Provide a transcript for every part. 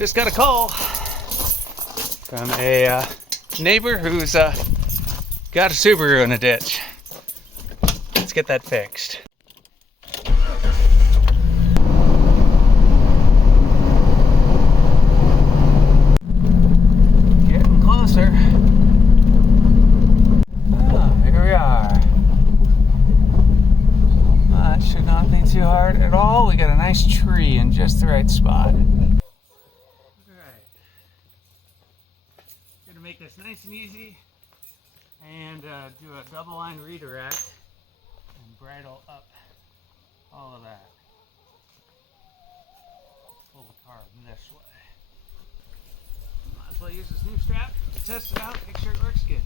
Just got a call from a neighbor who's got a Subaru in a ditch. Let's get that fixed. Getting closer. Oh, here we are. That should not be too hard at all. We got a nice tree in just the right spot. To make this nice and easy and do a double line redirect and bridle up all of that. Pull the car this way. Might as well use this new strap to test it out, make sure it works good.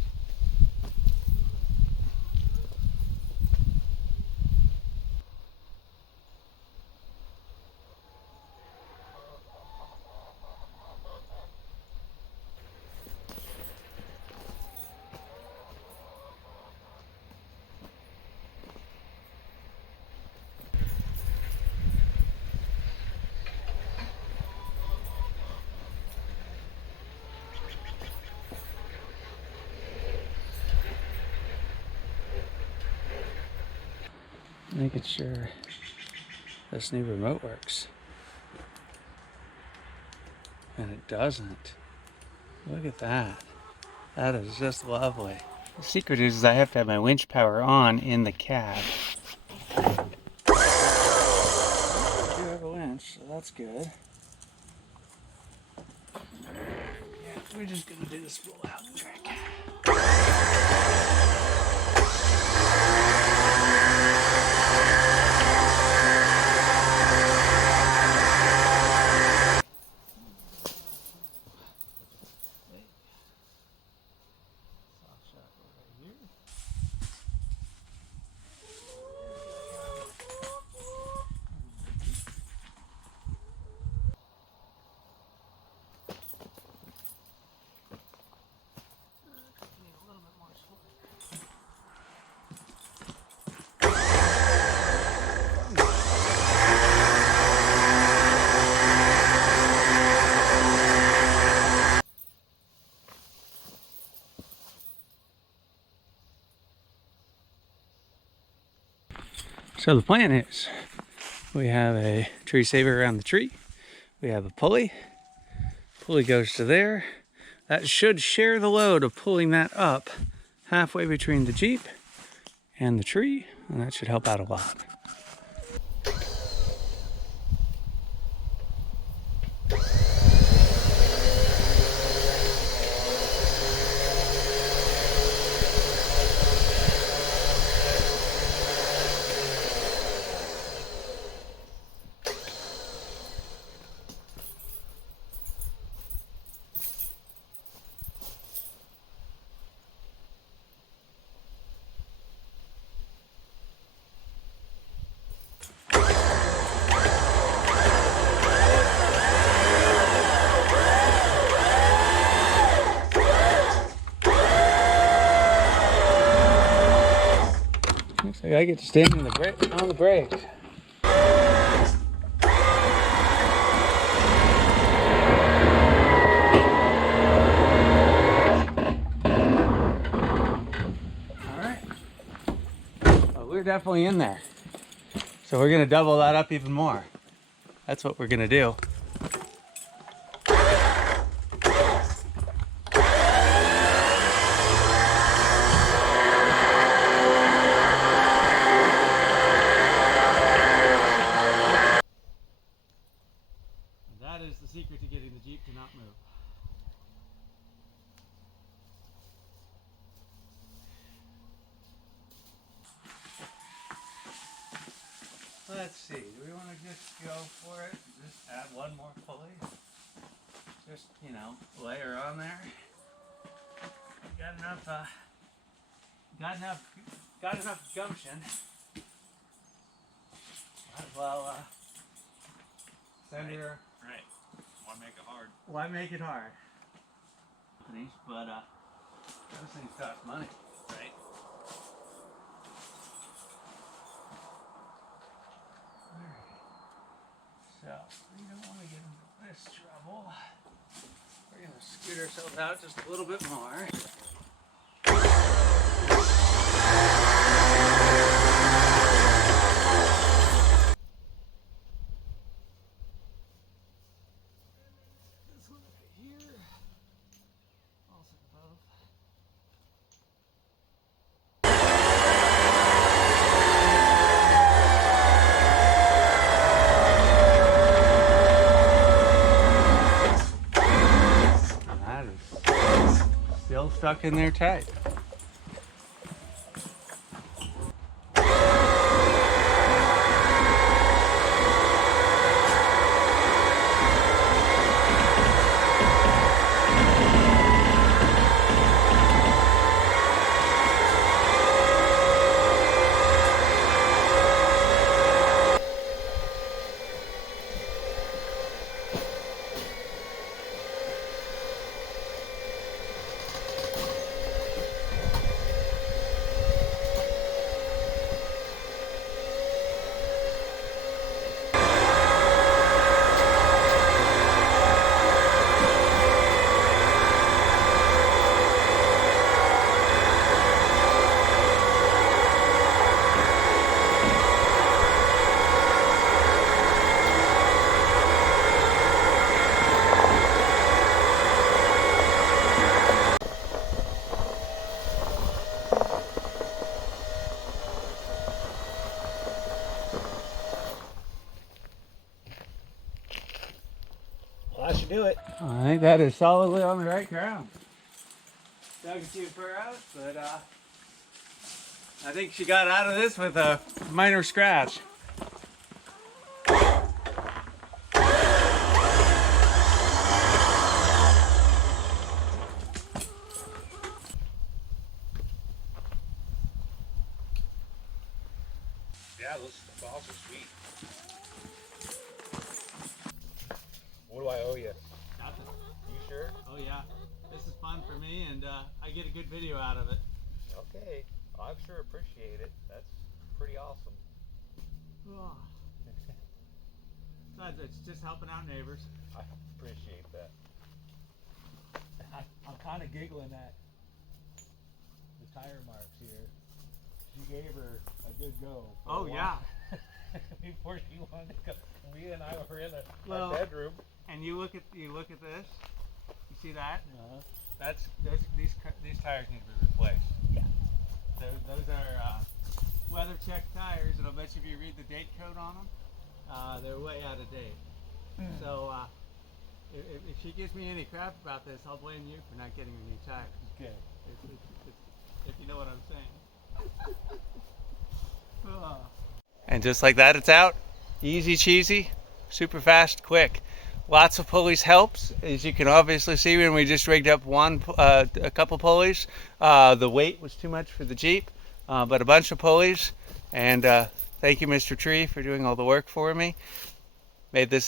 Making sure this new remote works. And it doesn't. Look at that. That is just lovely. The secret is I have to have my winch power on in the cab. I do have a winch, so that's good. Yeah, we're just gonna do this roll out trick. So the plan is, we have a tree saver around the tree. We have a pulley. Pulley goes to there. That should share the load of pulling that up halfway between the Jeep and the tree, and that should help out a lot. Looks like I get to stand on the brake. Alright. Well, we're definitely in there. So we're gonna double that up even more. That's what we're gonna do. That is the secret to getting the Jeep to not move. Let's see, do we want to just go for it? Just add one more pulley? Just, you know, layer on there. Got enough gumption. Might as well send her. Right. Why make it hard? Why make it hard? But those things cost money. Right. So we don't want to get into this trouble. We're gonna scoot ourselves out just a little bit more. This one right here. Also above. That is still stuck in there tight. Well, that should do it. I think that is solidly on the right ground. Dug a few furrows, but I think she got out of this with a minor scratch. Yeah, those balls are sweet. What do I owe you? Nothing. You sure? Oh yeah, this is fun for me, and I get a good video out of it. Okay. I sure appreciate it. That's pretty awesome. Besides, it's just helping out neighbors. I appreciate that. I'm kind of giggling at the tire marks here. She gave her a good go. Oh yeah. Before she wanted to come, we and I were in Well, our bedroom. And you look at this. You see that? Uh-huh. These tires need to be replaced. Yeah. Those are weather check tires, and I'll bet you if you read the date code on them, they're way out of date. So if she gives me any crap about this, I'll blame you for not getting her new tires. Okay. If you know what I'm saying. And just like that, it's out. Easy cheesy, super fast, quick. Lots of pulleys helps, as you can obviously see when we just rigged up a couple pulleys. The weight was too much for the Jeep, but a bunch of pulleys. And thank you, Mr. Tree, for doing all the work for me. Made a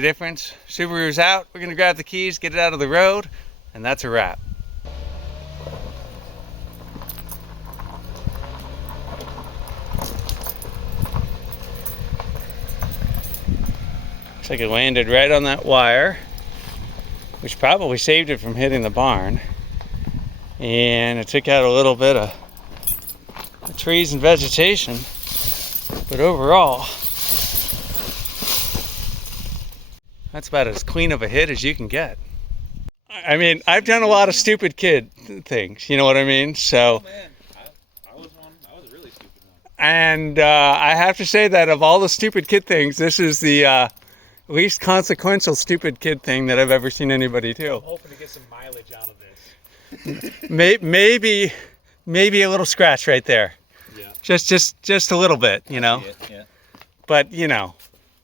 difference. Subaru's out. We're gonna grab the keys, get it out of the road, and that's a wrap. Looks like it landed right on that wire, which probably saved it from hitting the barn. And it took out a little bit of the trees and vegetation, but overall, that's about as clean of a hit as you can get. I mean, I've done a lot of stupid kid things, you know what I mean? So. Oh, man. I was a really stupid one. And I have to say that of all the stupid kid things, this is the least consequential stupid kid thing that I've ever seen anybody do. I'm hoping to get some mileage out of this. Maybe a little scratch right there. Yeah. Just a little bit, you know. Yeah. But you know,